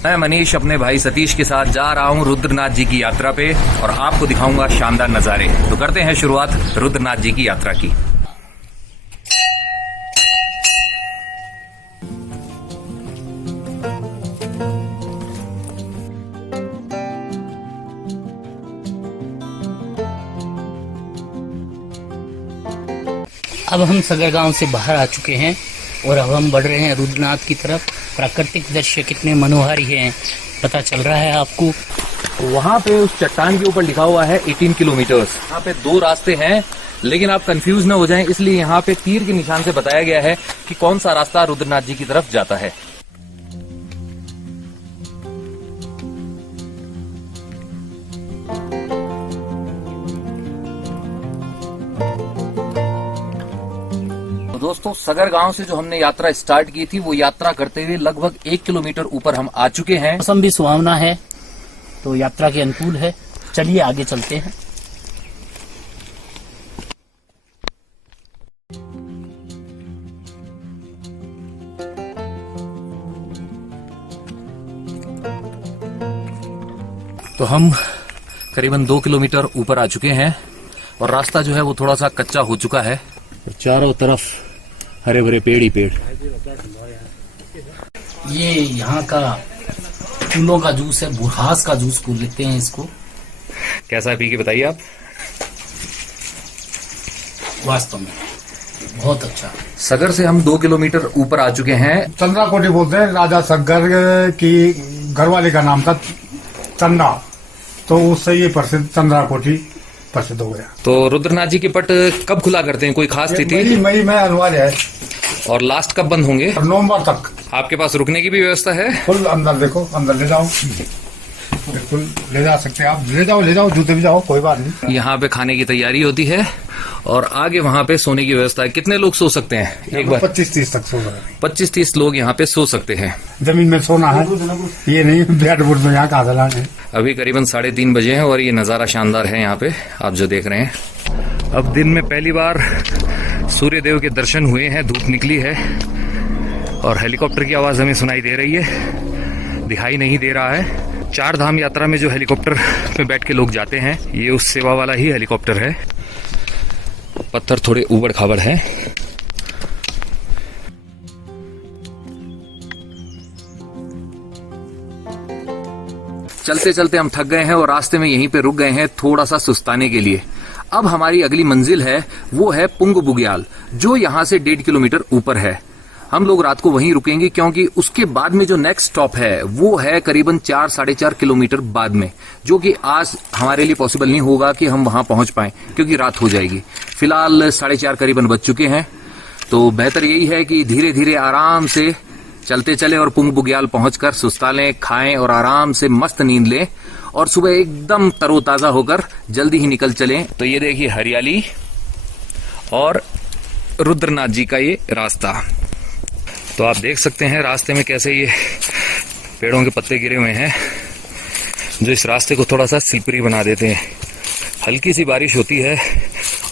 मैं मनीष अपने भाई सतीश के साथ जा रहा हूं रुद्रनाथ जी की यात्रा पे और आपको दिखाऊंगा शानदार नजारे। तो करते हैं शुरुआत रुद्रनाथ जी की यात्रा की। अब हम सगर गांव से बाहर आ चुके हैं और अब हम बढ़ रहे हैं रुद्रनाथ की तरफ। प्राकृतिक दृश्य कितने मनोहारी हैं पता चल रहा है आपको। वहाँ पे उस चट्टान के ऊपर लिखा हुआ है 18 किलोमीटर्स। यहाँ पे 2 रास्ते हैं, लेकिन आप कंफ्यूज न हो जाएं, इसलिए यहाँ पे तीर के निशान से बताया गया है कि कौन सा रास्ता रुद्रनाथ जी की तरफ जाता है। दोस्तों, सगर गांव से जो हमने यात्रा स्टार्ट की थी वो यात्रा करते हुए लगभग 1 किलोमीटर ऊपर हम आ चुके हैं। मौसम भी सुहावना है तो यात्रा के अनुकूल है। चलिए आगे चलते हैं। तो हम करीबन 2 किलोमीटर ऊपर आ चुके हैं और रास्ता जो है वो थोड़ा सा कच्चा हो चुका है। चारों तरफ हरे भरे पेड़ ही पेड़। ये यहाँ का फूलों का जूस है, बुरहास का जूस बोल लेते हैं इसको। कैसा है, पी के बताइए आप। वास्तव में बहुत अच्छा। सगर से हम 2 किलोमीटर ऊपर आ चुके हैं। चंद्राकोटी बोलते हैं, राजा सगर की घरवाले का नाम था चंदा, तो उससे ये प्रसिद्ध चंद्राकोटी प्रसिद्ध हो गया। तो रुद्रनाथ जी के पट कब खुला करते हैं, कोई खास तिथि? मई में अनिवार्य है। और लास्ट कब बंद होंगे? नवंबर तक। आपके पास रुकने की भी व्यवस्था है? फुल अंदर देखो, अंदर ले जाओ, बिल्कुल ले जा सकते हैं आप। ले जाओ, जूते भी जाओ, कोई बात नहीं। यहाँ पे खाने की तैयारी होती है और आगे वहाँ पे सोने की व्यवस्था है। कितने लोग सो सकते हैं एक बार? 25-30 तक सो सकते हैं। 25-30 लोग यहाँ पे सो सकते हैं। जमीन में सोना है, ये नहीं बेड बुड में यहाँ कहा चलाने। अभी करीबन 3:30 बजे हैं और ये नज़ारा शानदार है यहाँ पे आप जो देख रहे हैं। अब दिन में पहली बार सूर्य देव के दर्शन हुए हैं, धूप निकली है और हेलीकॉप्टर की आवाज़ हमें सुनाई दे रही है, दिखाई नहीं दे रहा है। 4 धाम यात्रा में जो हेलीकॉप्टर में बैठ के लोग जाते हैं, ये उस सेवा वाला ही हेलीकॉप्टर है। पत्थर थोड़े उबड़ खाबड़ हैं। चलते चलते हम थक गए हैं और रास्ते में यहीं पे रुक गए हैं थोड़ा सा सुस्ताने के लिए। अब हमारी अगली मंजिल है वो है पुंग बुग्याल, जो यहाँ से 1.5 किलोमीटर ऊपर है। हम लोग रात को वहीं रुकेंगे क्योंकि उसके बाद में जो नेक्स्ट स्टॉप है वो है करीबन 4-4.5 किलोमीटर बाद में, जो कि आज हमारे लिए पॉसिबल नहीं होगा कि हम वहां पहुंच पाएं क्योंकि रात हो जाएगी। फिलहाल 4:30 करीबन बज चुके हैं, तो बेहतर यही है कि धीरे धीरे आराम से चलते चले और पुंग बुग्याल पहुंचकर सुस्ता लें, खाएं और आराम से मस्त नींद लें और सुबह एकदम तरोताजा होकर जल्दी ही निकल चलें। तो ये देखिए हरियाली और रुद्रनाथ जी का ये रास्ता। तो आप देख सकते हैं रास्ते में कैसे ये पेड़ों के पत्ते गिरे हुए हैं जो इस रास्ते को थोड़ा सा स्लिपरी बना देते हैं। हल्की सी बारिश होती है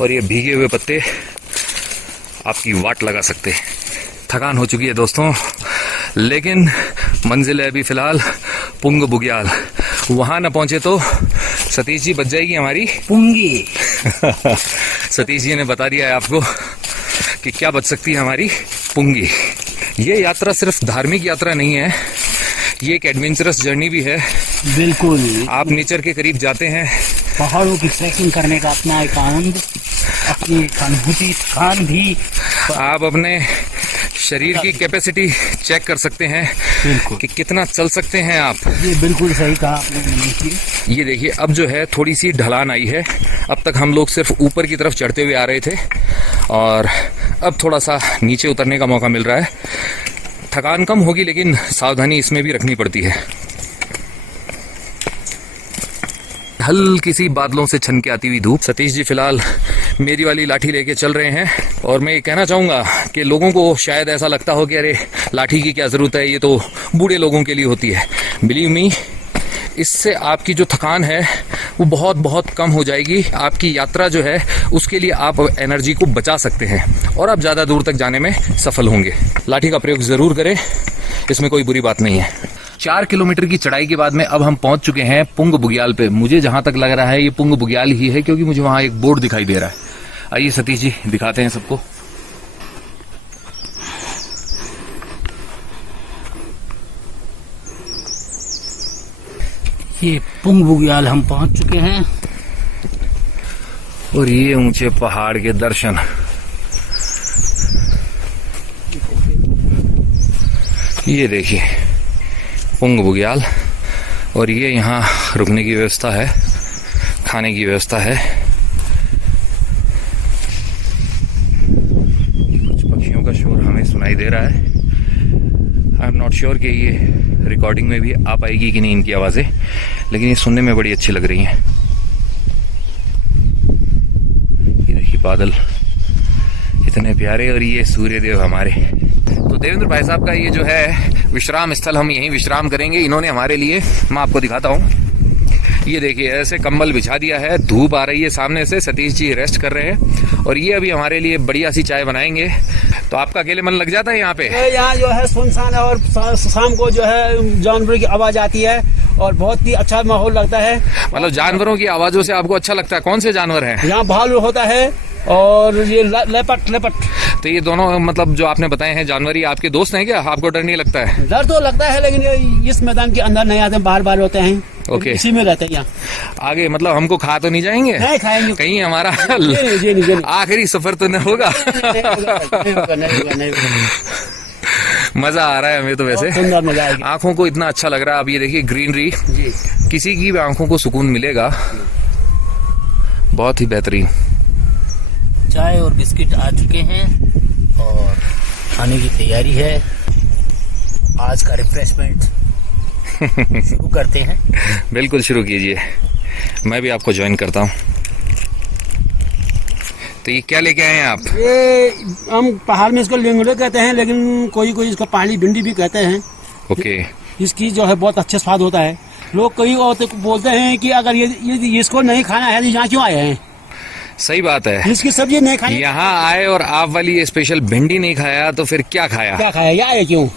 और ये भीगे हुए पत्ते आपकी वाट लगा सकते हैं। थकान हो चुकी है दोस्तों, लेकिन मंजिल है अभी फिलहाल पुंग बुग्याल। वहां न पहुंचे तो सतीश जी बच जाएगी हमारी पुंगी। सतीश जी ने बता दिया है आपको कि क्या बच सकती है हमारी पुंगी। ये यात्रा सिर्फ धार्मिक यात्रा नहीं है, ये एक एडवेंचरस जर्नी भी है। बिल्कुल, आप नेचर के करीब जाते हैं, पहाड़ों की ट्रैकिंग करने का अपना एक आनंद, अपनी अनुभूति, थकान भी। आप अपने शरीर की कैपेसिटी चेक कर सकते हैं कि कितना चल सकते हैं आप। ये बिल्कुल सही कहा आपने। ये देखिए अब जो है थोड़ी सी ढलान आई है। अब तक हम लोग सिर्फ ऊपर की तरफ चढ़ते हुए आ रहे थे और अब थोड़ा सा नीचे उतरने का मौका मिल रहा है। थकान कम होगी लेकिन सावधानी इसमें भी रखनी पड़ती है। हल्की सी बादलों से छन के आती हुई धूप। सतीश जी फिलहाल मेरी वाली लाठी लेके चल रहे हैं और मैं ये कहना चाहूंगा कि लोगों को शायद ऐसा लगता हो कि अरे लाठी की क्या जरूरत है, ये तो बूढ़े लोगों के लिए होती है। बिलीव मी, इससे आपकी जो थकान है वो बहुत बहुत कम हो जाएगी। आपकी यात्रा जो है उसके लिए आप एनर्जी को बचा सकते हैं और आप ज़्यादा दूर तक जाने में सफल होंगे। लाठी का प्रयोग ज़रूर करें, इसमें कोई बुरी बात नहीं है। 4 किलोमीटर की चढ़ाई के बाद में अब हम पहुंच चुके हैं पुंग बुग्याल पे। मुझे जहां तक लग रहा है ये पुंग बुग्याल ही है, क्योंकि मुझे वहां एक बोर्ड दिखाई दे रहा है। आइए सतीश जी दिखाते हैं सबको। ये पुंग बुग्याल हम पहुंच चुके हैं। और ये ऊंचे पहाड़ के दर्शन, ये देखिए पुंग बुग्याल। और ये यहाँ रुकने की व्यवस्था है, खाने की व्यवस्था है। कुछ पक्षियों का शोर हमें सुनाई दे रहा है। आई एम नॉट श्योर कि ये रिकॉर्डिंग में भी आ पाएगी कि नहीं इनकी आवाजें, लेकिन ये सुनने में बड़ी अच्छी लग रही हैं। ये देखिए बादल इतने प्यारे, और ये सूर्यदेव हमारे। तो देवेंद्र भाई साहब का ये जो है विश्राम स्थल, हम यहीं विश्राम करेंगे। इन्होंने हमारे लिए, मैं आपको दिखाता हूँ, ये देखिए ऐसे कंबल बिछा दिया है। धूप आ रही है सामने से, सतीश जी रेस्ट कर रहे हैं, और ये अभी हमारे लिए बढ़िया सी चाय बनाएंगे। तो आपका अकेले मन लग जाता है यहाँ पे? यहाँ जो है सुनसान है, और शाम को जो है जानवरों की आवाज आती है और बहुत ही अच्छा माहौल लगता है। मतलब जानवरों की आवाजों से आपको अच्छा लगता है? कौन से जानवर हैं? यहाँ भालू होता है और ये लेपट। तो ये दोनों मतलब जो आपने बताए हैं जानवर, ये आपके दोस्त हैं क्या? आपको डर नहीं लगता है? डर तो लगता है, लेकिन ये इस मैदान के अंदर नहीं आते, बाहर होते हैं। ओके। इसी में रहते हैं यहाँ। आगे मतलब हमको खा तो नहीं जाएंगे? नहीं खाएंगे। कहीं हमारा नहीं। आखिरी सफर तो न होगा? नहीं। मजा आ रहा है हमें तो वैसे, सुंदर मजा आएगी। आंखों को इतना अच्छा लग रहा है। अब ये देखिए ग्रीनरी, किसी की भी आंखों को सुकून मिलेगा। बहुत ही बेहतरीन। चाय और बिस्किट आ चुके हैं और खाने की तैयारी है। आज का रिफ्रेशमेंट शुरू करते हैं। बिल्कुल शुरू कीजिए, मैं भी आपको ज्वाइन करता हूँ। तो ये क्या लेके आए हैं आप? ये हम पहाड़ में इसको लेंगड़े कहते हैं, लेकिन कोई इसको पहाड़ी भिंडी भी कहते हैं। ओके। इसकी जो है बहुत अच्छा स्वाद होता है। लोग कई औरतें बोलते हैं कि अगर ये इसको नहीं खाना है तो यहाँ क्यों आए हैं? सही बात है। इसकी सब्जी नहीं खानी। यहाँ आए और आप वाली ये स्पेशल भिंडी नहीं खाया तो फिर क्या खाया? क्या खाया? या आए क्यों?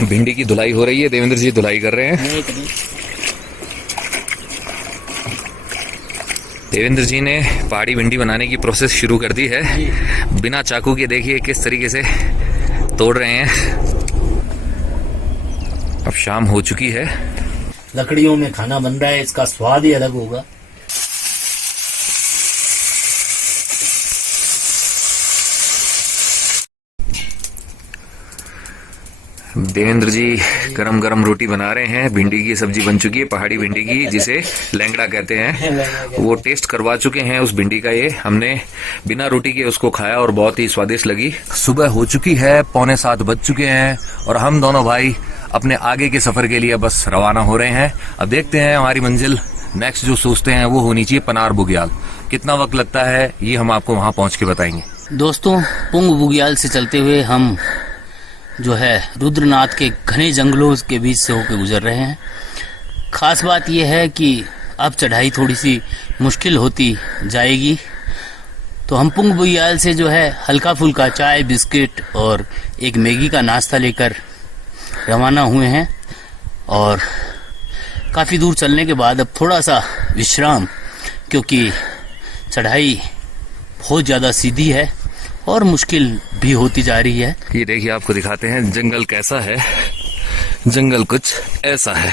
भिंडी की धुलाई हो रही है, देवेंद्र जी धुलाई कर रहे हैं। देवेंद्र जी ने पहाड़ी भिंडी बनाने की प्रोसेस शुरू कर दी है। बिना चाकू के देखिए किस तरीके से तोड़ रहे हैं। अब शाम हो चुकी है। लकड़ियों में खाना बन रहा है, इसका स्वाद ही अलग होगा। देवेंद्र जी गरम गरम रोटी बना रहे हैं। भिंडी की सब्जी बन चुकी है, पहाड़ी भिंडी की, जिसे लैंगड़ा कहते हैं। वो टेस्ट करवा चुके हैं उस भिंडी का। ये हमने बिना रोटी के उसको खाया और बहुत ही स्वादिष्ट लगी। सुबह हो चुकी है, 6:45 बज चुके हैं, और हम दोनों भाई अपने आगे के सफर के लिए बस रवाना हो रहे हैं। अब देखते हैं हमारी मंजिल नेक्स्ट जो सोचते हैं वो होनी चाहिए पनार बुग्याल। कितना वक्त लगता है ये हम आपको वहां पहुंच के बताएंगे। दोस्तों, पुंग बुग्याल से चलते हुए हम जो है रुद्रनाथ के घने जंगलों के बीच से होकर गुजर रहे हैं। खास बात यह है कि अब चढ़ाई थोड़ी सी मुश्किल होती जाएगी, तो हम पुंग बुग्याल से जो है हल्का फुल्का चाय बिस्किट और एक मैगी का नाश्ता लेकर रवाना हुए हैं। और काफ़ी दूर चलने के बाद अब थोड़ा सा विश्राम, क्योंकि चढ़ाई बहुत ज़्यादा सीधी है और मुश्किल भी होती जा रही है। ये देखिए आपको दिखाते हैं जंगल कैसा है। जंगल कुछ ऐसा है।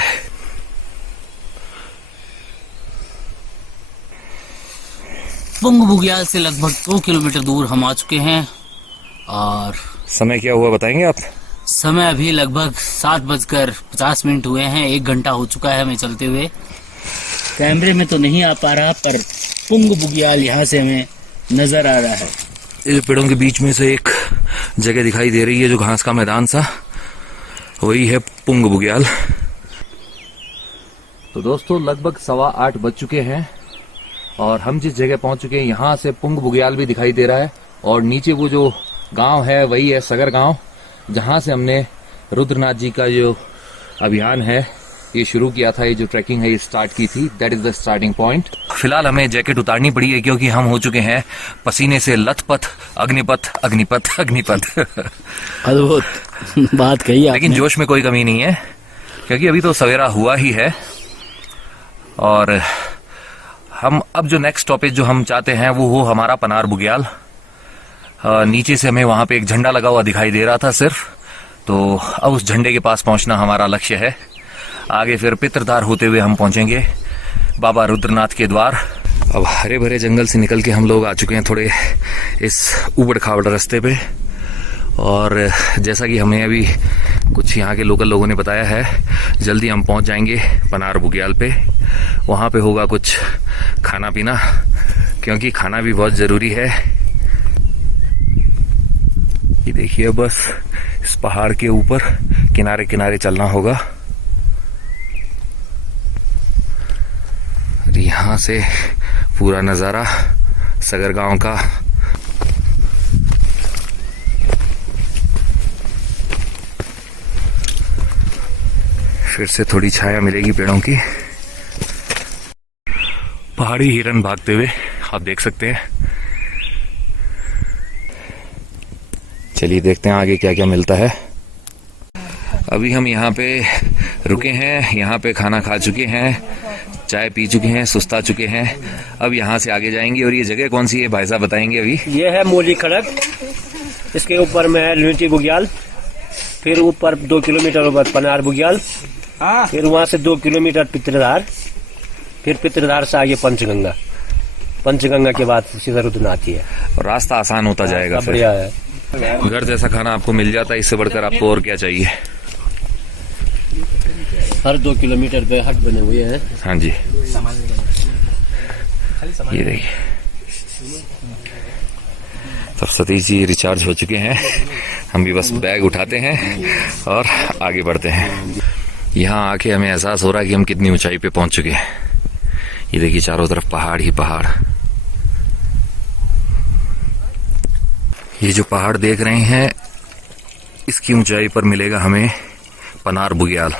पुंग बुग्याल से लगभग 2 किलोमीटर दूर हम आ चुके हैं और समय क्या हुआ बताएंगे आप? समय अभी लगभग 7:50 हुए हैं। 1 घंटा हो चुका है हमें चलते हुए। कैमरे में तो नहीं आ पा रहा, पर पुंग बुग्याल यहाँ से हमें नजर आ रहा है। इस पेड़ों के बीच में से एक जगह दिखाई दे रही है जो घास का मैदान सा, वही है पुंग बुग्याल। तो दोस्तों लगभग 8:15 बज चुके हैं और हम जिस जगह पहुंच चुके हैं यहाँ से पुंग बुग्याल भी दिखाई दे रहा है, और नीचे वो जो गांव है वही है सगर गांव, जहां से हमने रुद्रनाथ जी का जो अभियान है ये शुरू किया था। ये जो ट्रैकिंग है ये स्टार्ट की थी, that is the starting point. फिलहाल हमें जैकेट उतारनी पड़ी है क्योंकि हम हो चुके हैं पसीने से लथपथ। अग्निपथ अग्निपथ अग्निपथ। अद्भुत बात कही आपने। लेकिन जोश में कोई कमी नहीं है। क्योंकि अभी तो सवेरा हुआ ही है। और हम अब जो नेक्स्ट स्टॉपेज जो हम चाहते हैं वो हो हमारा पनार बुग्याल। नीचे से हमें वहां पे एक झंडा लगा हुआ दिखाई दे रहा था सिर्फ, तो अब उस झंडे के पास पहुंचना हमारा लक्ष्य है। आगे फिर पितरधार होते हुए हम पहुंचेंगे बाबा रुद्रनाथ के द्वार। अब हरे भरे जंगल से निकल के हम लोग आ चुके हैं थोड़े इस उबड़ खाबड़ रास्ते पे, और जैसा कि हमें अभी कुछ यहाँ के लोकल लोगों ने बताया है, जल्दी हम पहुंच जाएंगे पनार बुग्याल पे। वहाँ पे होगा कुछ खाना पीना, क्योंकि खाना भी बहुत ज़रूरी है। ये देखिए, बस इस पहाड़ के ऊपर किनारे किनारे चलना होगा। यहाँ से पूरा नज़ारा सगर गांव का। फिर से थोड़ी छाया मिलेगी पेड़ों की। पहाड़ी हिरन भागते हुए आप देख सकते हैं। चलिए देखते हैं आगे क्या क्या मिलता है। अभी हम यहाँ पे रुके हैं, यहाँ पे खाना खा चुके हैं, चाय पी चुके हैं, सुस्ता चुके हैं। अब यहाँ से आगे जाएंगे। और ये जगह कौन सी है भाई साहब बताएंगे अभी? ये है मोली खड़क, इसके ऊपर में है लुनिटी बुग्याल, फिर ऊपर 2 किलोमीटर ऊपर पनार बुग्याल, फिर वहाँ से 2 किलोमीटर पितरधार, फिर पितरधार से आगे पंचगंगा। पंचगंगा के बाद सीधा रुद्रनाथ ही है। और रास्ता आसान होता जाएगा। बढ़िया है। घर जैसा खाना आपको मिल जाता है, इससे बढ़कर आपको और क्या चाहिए। हर 2 किलोमीटर पे हट बने हुए हैं। हाँ जी, ये देखिए तब सतीश जी रिचार्ज हो चुके हैं। हम भी बस बैग उठाते हैं और आगे बढ़ते हैं। यहाँ आके हमें एहसास हो रहा है कि हम कितनी ऊंचाई पे पहुंच चुके हैं। ये देखिए चारों तरफ पहाड़ ही पहाड़। ये जो पहाड़ देख रहे हैं, इसकी ऊंचाई पर मिलेगा हमें पनार बुग्याल।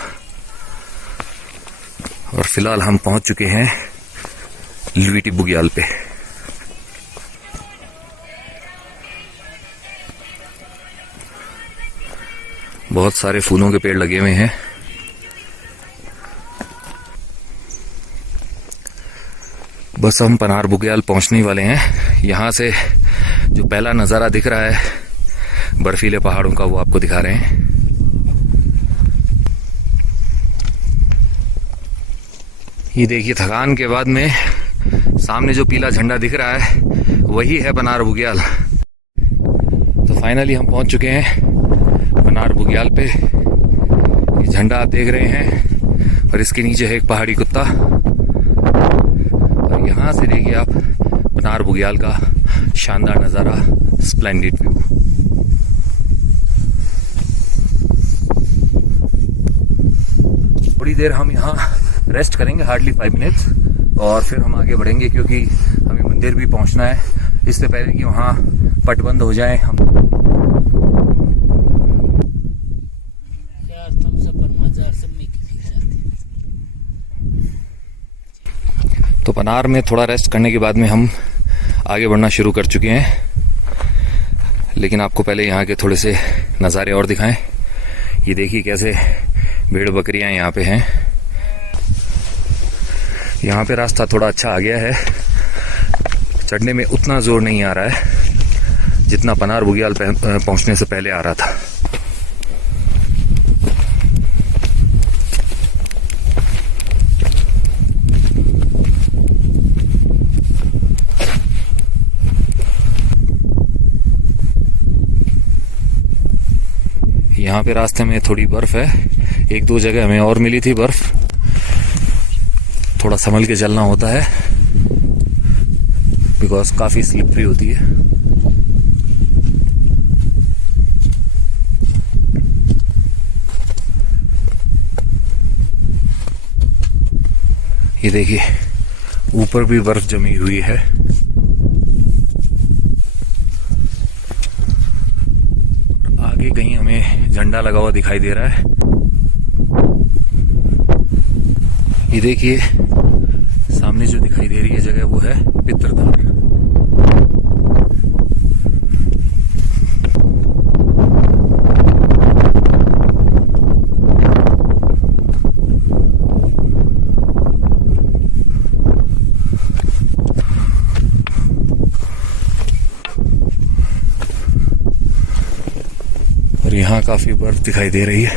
और फिलहाल हम पहुंच चुके हैं लुनिटी बुग्याल पे। बहुत सारे फूलों के पेड़ लगे हुए हैं। बस हम पनार बुग्याल पहुंचने वाले हैं। यहाँ से जो पहला नज़ारा दिख रहा है बर्फीले पहाड़ों का, वो आपको दिखा रहे हैं। ये देखिए थकान के बाद में सामने जो पीला झंडा दिख रहा है वही है पनार बुग्याल। तो फाइनली हम पहुंच चुके हैं पनार बुग्याल पे। ये झंडा आप देख रहे हैं और इसके नीचे है एक पहाड़ी कुत्ता। और यहाँ से देखिए आप पनार बुग्याल का शानदार नज़ारा, स्प्लेंडिड व्यू। थोड़ी देर हम यहाँ रेस्ट करेंगे, हार्डली 5 मिनट्स, और फिर हम आगे बढ़ेंगे क्योंकि हमें मंदिर भी पहुंचना है। इससे पहले कि वहाँ पट बंद हो जाए हम तो पनार में थोड़ा रेस्ट करने के बाद में हम आगे बढ़ना शुरू कर चुके हैं। लेकिन आपको पहले यहाँ के थोड़े से नज़ारे और दिखाएं। ये देखिए कैसे भेड़ बकरियां यहाँ पे हैं। यहाँ पे रास्ता थोड़ा अच्छा आ गया है, चढ़ने में उतना जोर नहीं आ रहा है जितना पनार बुग्याल पहुंचने से पहले आ रहा था। यहाँ पे रास्ते में थोड़ी बर्फ है, 1-2 जगह हमें और मिली थी बर्फ। थोड़ा संभल के चलना होता है बिकॉज काफी स्लिपरी होती है। ये देखिए ऊपर भी बर्फ जमी हुई है। आगे कहीं हमें झंडा लगा हुआ दिखाई दे रहा है। ये देखिए सामने जो दिखाई दे रही है जगह वो है पितरधार। और यहाँ काफी बर्फ दिखाई दे रही है।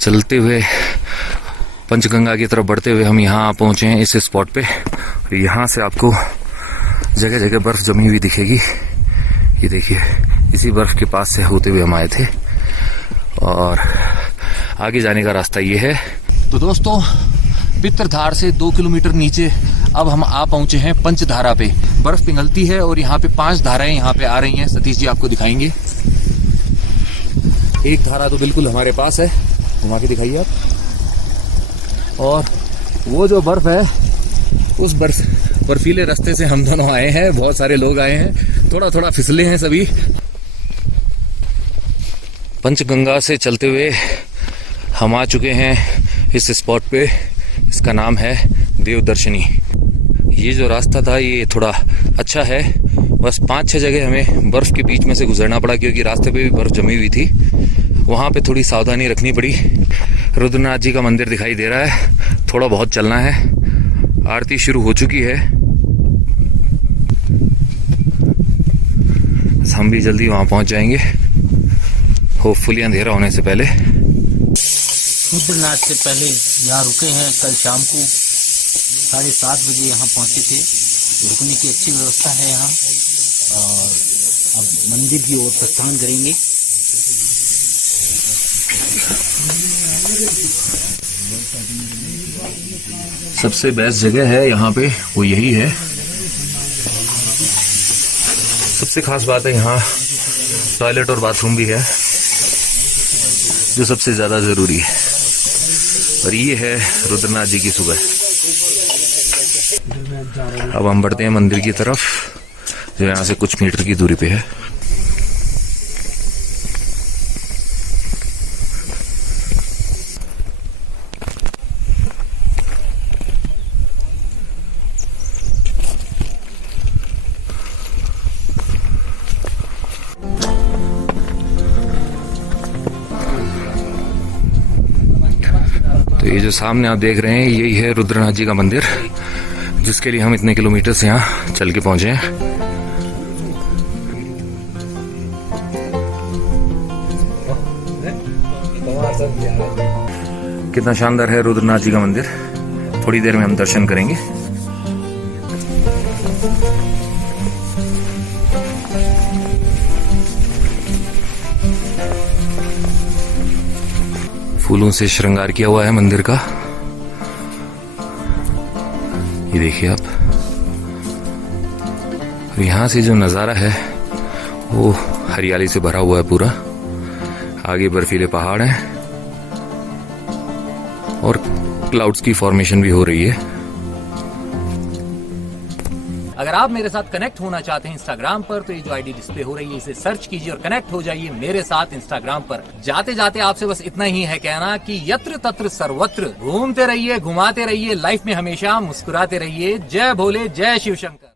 चलते हुए पंचगंगा की तरफ बढ़ते हुए हम यहाँ पहुंचे हैं इस स्पॉट पे। और यहाँ से आपको जगह जगह बर्फ जमी हुई दिखेगी। ये देखिए, इसी बर्फ के पास से होते हुए हम आए थे और आगे जाने का रास्ता ये है। तो दोस्तों, पित्रधार से 2 किलोमीटर नीचे अब हम आ पहुंचे हैं पंचधारा पे। बर्फ पिघलती है और यहाँ पे 5 धाराएं यहाँ पे आ रही हैं। सतीश जी आपको दिखाएंगे। एक धारा तो बिल्कुल हमारे पास है, घुमा के दिखाइए आप। और वो जो बर्फ है, उस बर्फीले रास्ते से हम दोनों आए हैं। बहुत सारे लोग आए हैं, थोड़ा थोड़ा फिसले हैं सभी। पंचगंगा से चलते हुए हम आ चुके हैं इस स्पॉट पे। इसका नाम है देवदर्शनी। ये जो रास्ता था ये थोड़ा अच्छा है, बस 5-6 जगह हमें बर्फ के बीच में से गुजरना पड़ा क्योंकि रास्ते पे भी बर्फ जमी हुई थी। वहां पे थोड़ी सावधानी रखनी पड़ी। रुद्रनाथ जी का मंदिर दिखाई दे रहा है, थोड़ा बहुत चलना है। आरती शुरू हो चुकी है, हम भी जल्दी वहां पहुंच जाएंगे, होपफुली अंधेरा होने से पहले। रुद्रनाथ से पहले यहाँ रुके हैं। कल शाम को 7:30 बजे यहाँ पहुँचे थे। रुकने की अच्छी व्यवस्था है यहाँ। और अब मंदिर की ओर प्रस्थान करेंगे। सबसे बेस्ट जगह है यहाँ पे वो यही है। सबसे खास बात है यहाँ टॉयलेट और बाथरूम भी है, जो सबसे ज्यादा जरूरी है। और ये है रुद्रनाथ जी की सुबह। अब हम बढ़ते हैं मंदिर की तरफ, जो यहाँ से कुछ मीटर की दूरी पे है। तो ये जो सामने आप देख रहे हैं यही है रुद्रनाथ जी का मंदिर, जिसके लिए हम इतने किलोमीटर से यहाँ चल के पहुंचे हैं। कितना शानदार है रुद्रनाथ जी का मंदिर। थोड़ी देर में हम दर्शन करेंगे। फूलों से श्रृंगार किया हुआ है मंदिर का। ये देखिए आप। यहाँ से जो नज़ारा है वो हरियाली से भरा हुआ है पूरा। आगे बर्फीले पहाड़ हैं और क्लाउड्स की फॉर्मेशन भी हो रही है। अगर आप मेरे साथ कनेक्ट होना चाहते हैं इंस्टाग्राम पर, तो ये जो आईडी डिस्प्ले हो रही है इसे सर्च कीजिए और कनेक्ट हो जाइए मेरे साथ इंस्टाग्राम पर। जाते जाते आपसे बस इतना ही है कहना कि यत्र तत्र सर्वत्र घूमते रहिए, घुमाते रहिए, लाइफ में हमेशा मुस्कुराते रहिए। जय भोले, जय शिव शंकर।